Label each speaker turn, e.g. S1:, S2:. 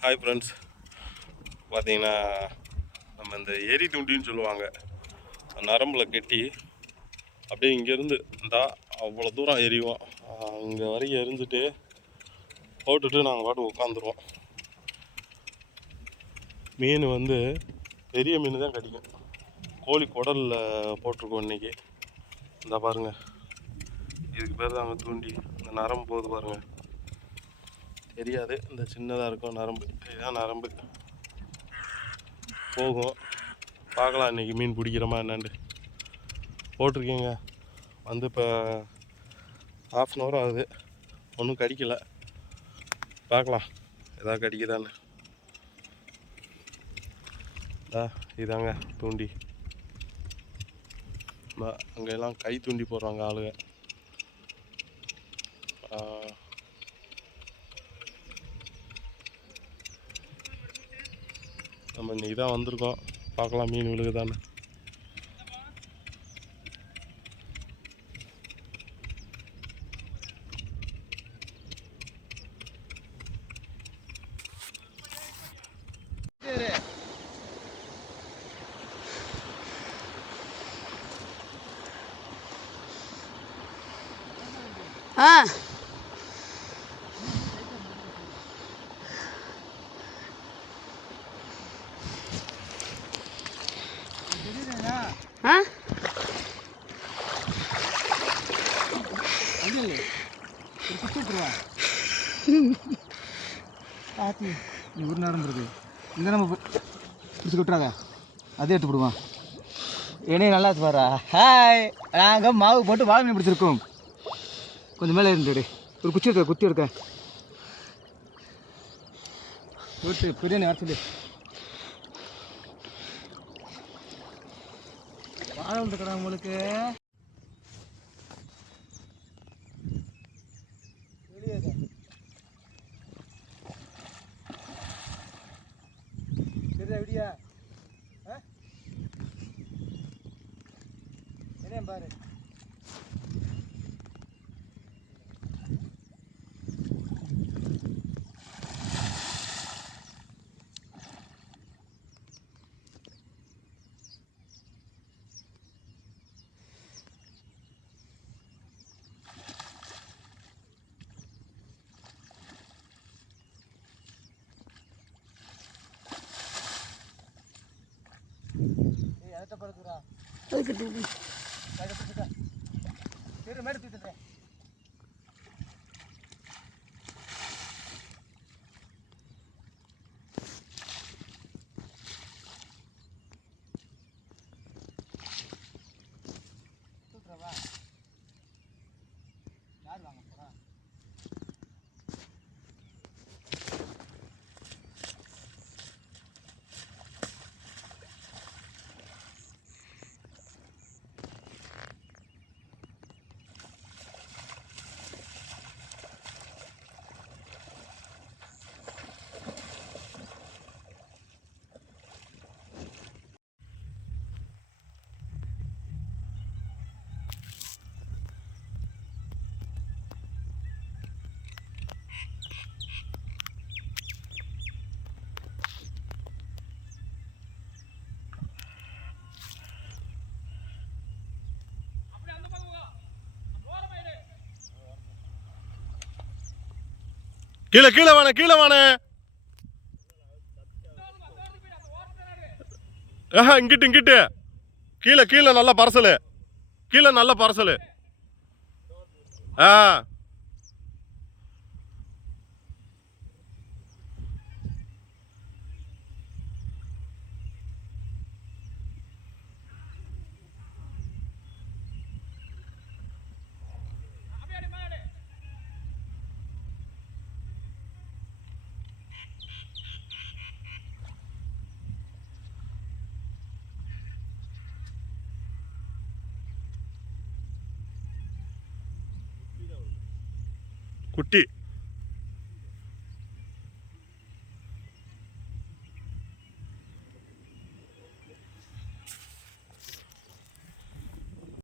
S1: Hi friends பார்த்தீங்கன்னா நம்ம இந்த எரி துண்டின்னு சொல்லுவாங்க. நரம்பில் கட்டி அப்படியே இங்கேருந்து இந்தா அவ்வளோ தூரம் எரிவோம். இங்கே வரைக்கும் எரிஞ்சுட்டு போட்டுட்டு நாங்கள் பாட்டு உட்காந்துருவோம். மீன் வந்து பெரிய மீன் தான் கிடைக்கும். கோழி குடலில் போட்டிருக்கோம் இன்றைக்கி இந்த பாருங்கள் இதுக்கு பேர் தாங்க தூண்டி. இந்த நரம்பு போகுது பாருங்கள் தெரியாது. இந்த சின்னதாக இருக்கும் நரம்பு. இதுதான் நரம்பு. போகும். பார்க்கலாம் இன்னைக்கு மீன் பிடிக்கிறோமா என்னண்டு போட்டிருக்கீங்க. வந்து இப்போ ஆஃப் அன் ஹவர் ஆகுது. ஒன்றும் கடிக்கல. பார்க்கலாம் எதாவது கடிக்குதான்னு. இதாங்க தூண்டி. அங்கெல்லாம் கை தூண்டி போடுறாங்க ஆளுங்க ஆ, இன்னைக்கு தான் வந்திருக்கோம். பார்க்கலாம் மீன் விழுகுதான்னு.
S2: ஆ. ஆ?
S3: ஆத்தி நீ ஒரு நேரம் இந்த நம்ம பிடிச்சி விட்றாங்க அதே எடுத்து விடுவான் என்னையும் நல்லா இருக்கு பாரா ஹாய் நாங்கள் மாவு போட்டு வாழை மீன் பிடிச்சிருக்கோம். கொஞ்சம் மேலே இருந்துடு ஒரு குச்சி எடுக்க குத்தி எடுக்க. பெரிய நேரம் சொல்லி. வாழை இருக்கிறா உங்களுக்கு. வெளியே விடியா? என்ன பாரு. ஏய் அதட்ட படுக்குறா
S2: அதுக்கு தூக்கு.
S3: மேட
S1: கீழே கீழே வாண கீழே வாண. ஆஹா இங்கிட்டு இங்கிட்டு. கீழே கீழே நல்ல பரசல். கீழே நல்ல பரசல். ஆ. குட்டி.